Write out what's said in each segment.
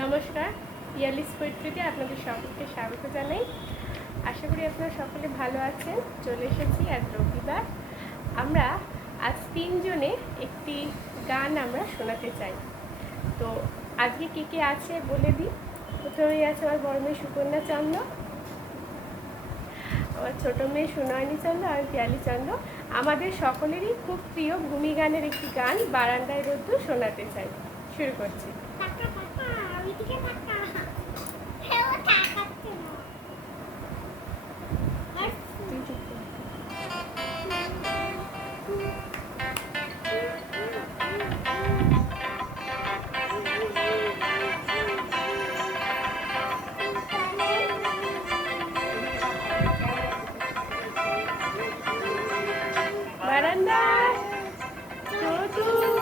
নমস্কার, ইয়ালিস পোয়েট্রিতে আপনাদের সকলকে স্বাগত জানাই। আশা করি আপনারা সকলে ভালো আছেন। চলে এসেছি আজ রবিবার। আমরা আজ তিনজনে একটি গান আমরা শোনাতে চাই। তো আজকে কে কে আছে বলে দিই। প্রথমেই আছে আমার বড় মেয়ে সুকন্যা চন্দ্র, আমার ছোটো মেয়ে সুনয়নী চন্দ্র আর পিয়ালি চন্দ্র। আমাদের সকলেরই খুব প্রিয় ভূমি গানের একটি গান বারান্দায় রোদ্দুর শোনাতে চাই। শুরু করছি। বারান্দায় রোদ্দুর,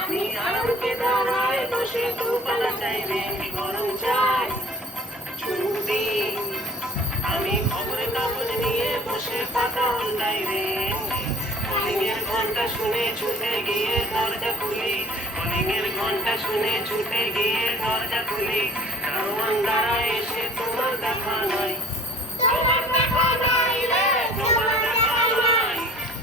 আমি আরামকে দাঁড়ায় বসে দুপালা চাই রে গরম চাই ছুটি। আমি খবরের কাগজ নিয়ে বসে পাতা উল্টাই রে। কলিংয়ের ঘন্টা শুনে ছুটে গিয়ে দরজা খুলি, কলিংয়ের ঘন্টা শুনে ছুটে গিয়ে দরজা খুলি। দারোয়ান দাঁড়ায় এসে তোমার দেখা নাই, তোমার দেখা নাই রে, তোমার দেখা নাই,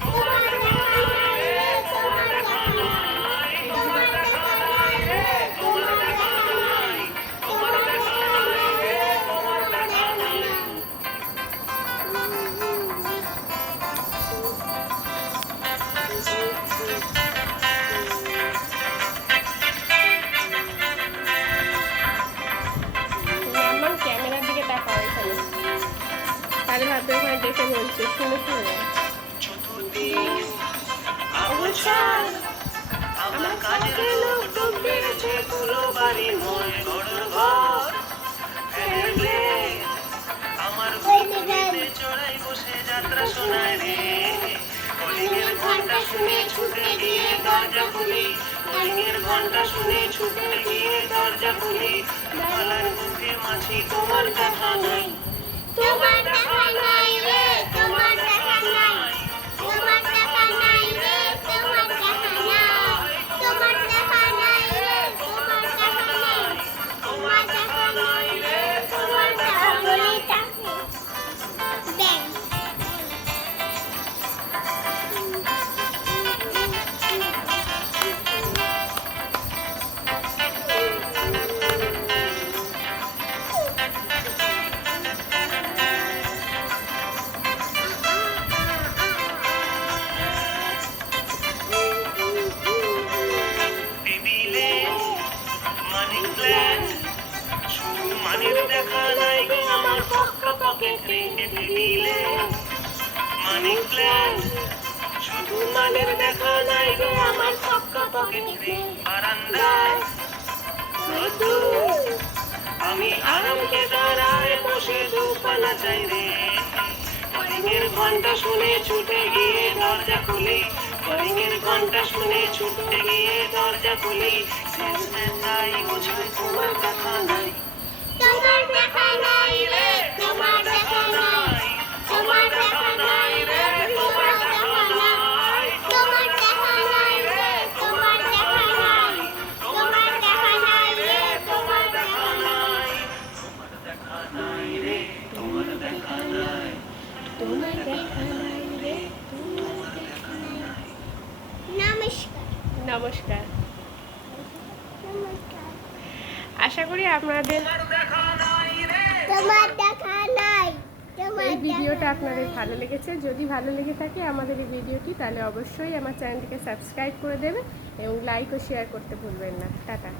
তোমার দেখা নাই রে, তোমার দেখা নাই, তোমার দেখা নাই রে, তোমার দেখা নাই, তোমার দেখা নাই রে, তোমার দেখা নাই। আমার ক্যামেরার দিকে তাকাও এখানে, তাহলে ভাববে ওখানে দেখে বলছে শুনে শুনে। চতুর্দিক অবসান, আমার কাজের লোক ডুব দিয়েছে কুলো বাড়ি নয় ঘরের ঘর। ফেলে ব্লেড আমার বিপরীতে চড়াই বসে যাত্রা শোনায় রে। কলিংয়ের ঘন্টা শুনে ছুটে গিয়ে দরজা খুলি, কলিংয়ের ঘন্টা শুনে ছুটে গিয়ে দরজা খুলি। গলার বুকে মাছি তোমার দেখা নাই, তোমার দেখা নাই রে, তোমার দেখা নাই, তোমার দেখা নাই রে, তোমার দেখা নাই, তোমার দেখা নাই রে, তোমার দেখা নাই, তোমার দেখা নাই রে, তোমার দেখা নাই। টেবিলে মানি প্ল্যান্ট, শুধু মানির দেখা নাই গো আমার পক্কা পকেটে। টেবিলে মানি প্ল্যান্ট, শুধু মানির দেখা নাই গো আমার পক্কা পকেটে। বারান্দায় রোদ্দুর, আমি আরামকে দাঁড়ায় বসে দুপালা চাই রে। কলিংয়ের ঘন্টা শুনে ছুটে গিয়ে দরজা খুলি, কলিংয়ের ঘন্টা শুনে ছুটে গিয়ে দরজা খুলি। শেষ তাই বুঝবে তোমার দেখা নাই, তোমার দেখা নাই রে, তোমার দেখা নাই, তোমার দেখা নাই রে, তোমার দেখা নাই, তোমার দেখা নাই রে, তোমার দেখা নাই, তোমার দেখা নাই রে, তোমার দেখা নাই, তোমার দেখা নাই রে, তোমার দেখা নাই, তোমার দেখা নাই রে, তোমার দেখা নাই। নমস্কার। আশা করি আপনাদের এই ভিডিওটা আপনাদের ভালো লেগেছে। যদি ভালো লেগে থাকে আমাদের এই ভিডিওটি, তাহলে অবশ্যই আমার চ্যানেলটিকে সাবস্ক্রাইব করে দেবেন এবং লাইক ও শেয়ার করতে ভুলবেন না। টাটা।